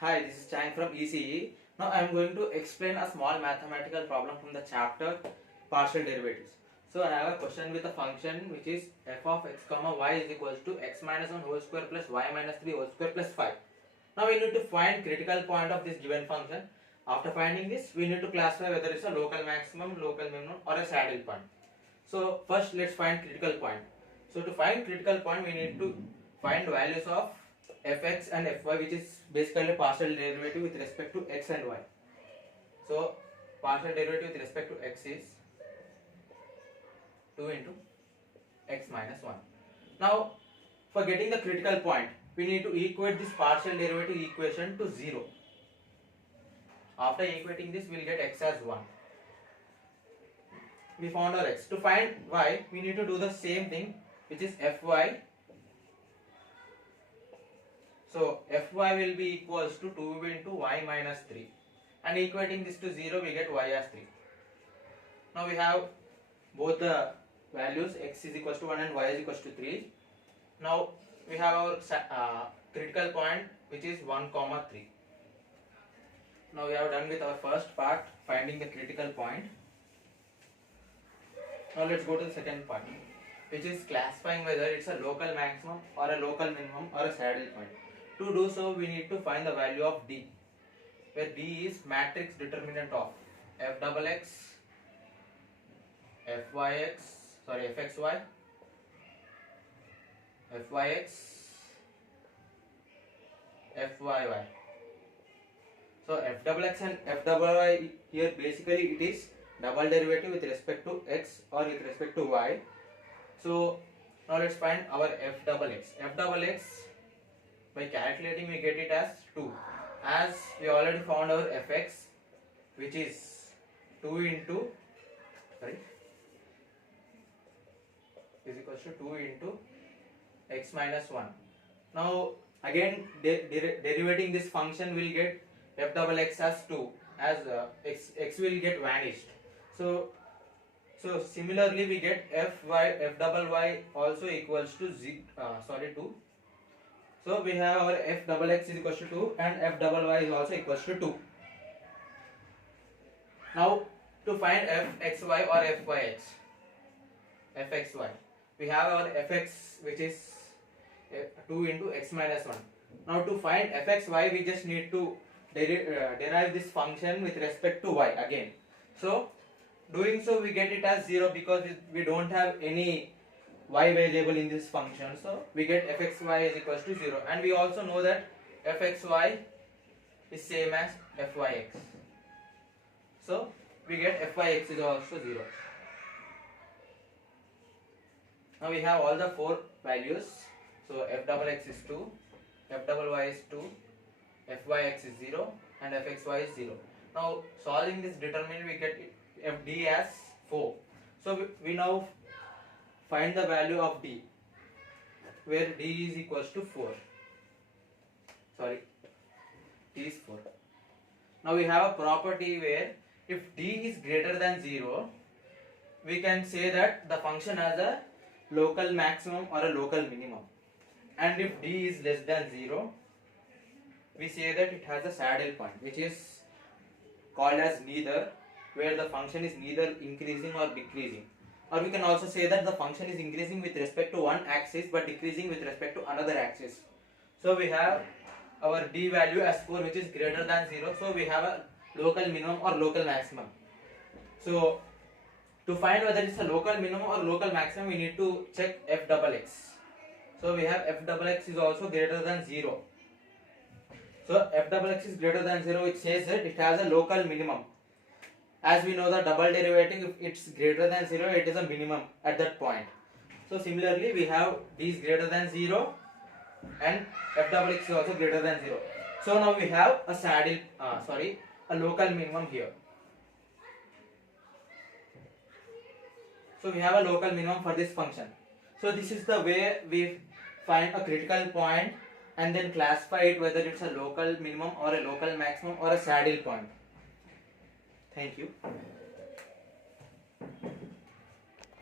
Hi, this is Chang from ECE. Now I am going to explain a small mathematical problem from the chapter partial derivatives. So I have a question with a function which is f of x comma y is equals to x minus 1 whole square plus y minus 3 whole square plus 5. Now we need to find critical point of this given function. After finding this, we need to classify whether it's a local maximum, local minimum or a saddle point. So first let's find critical point. So to find critical point, we need to find values of fx and fy, which is basically partial derivative with respect to x and y. So partial derivative with respect to x is 2 into x minus 1. Now for getting the critical point, we need to equate this partial derivative equation to 0. After equating this, we will get x as 1. We found our x. To find y, we need to do the same thing, which is fy. So fy will be equals to 2 into y minus 3, and equating this to 0, we get y as 3. Now we have both the values, x is equals to 1 and y is equals to 3. Now we have our critical point, which is 1 comma 3. Now we have done with our first part, finding the critical point. Now let's go to the second part, which is classifying whether it's a local maximum or a local minimum or a saddle point. To do so, we need to find the value of D, where D is matrix determinant of f double x, fxy, fyx, fyy. So f double x and f double y here basically it is double derivative with respect to x or with respect to y. So now let's find our f double x. F double x, by calculating we get it as 2, as we already found our fx, which is 2 into is equals to 2 into x minus 1. Now again derivating this function will get f double x as 2, as x will get vanished. So similarly we get f double y also equals to 2. So we have our f double x is equals to 2 and f double y is also equals to 2. Now to find fxy or fxy, we have our fx, which is 2 into x minus 1. Now to find fxy, we just need to derive this function with respect to y again. So doing so, we get it as 0 because we don't have any y variable in this function. So we get fxy is equals to 0, and we also know that fxy is same as fyx. So we get fyx is also 0. Now we have all the 4 values. So f double x is 2, f double y is 2, fyx is 0 and fxy is 0. Now solving this determinant, we get fd as 4. So we now find the value of d, where d is equals to 4. D is 4. Now we have a property where if d is greater than 0, we can say that the function has a local maximum or a local minimum, and if d is less than 0, we say that it has a saddle point, which is called as neither, where the function is neither increasing or decreasing. Or we can also say that the function is increasing with respect to one axis but decreasing with respect to another axis. So we have our d value as 4, which is greater than 0. So we have a local minimum or local maximum. So to find whether it's a local minimum or local maximum, we need to check f double x. So we have f double x is also greater than 0. So f double x is greater than 0, which says that it has a local minimum. As we know the double derivative, if it's greater than 0, it is a minimum at that point. So similarly, we have d is greater than 0 and f double x is also greater than 0. So now we have a local minimum here. So we have a local minimum for this function. So this is the way we find a critical point and then classify it whether it's a local minimum or a local maximum or a saddle point. Thank you.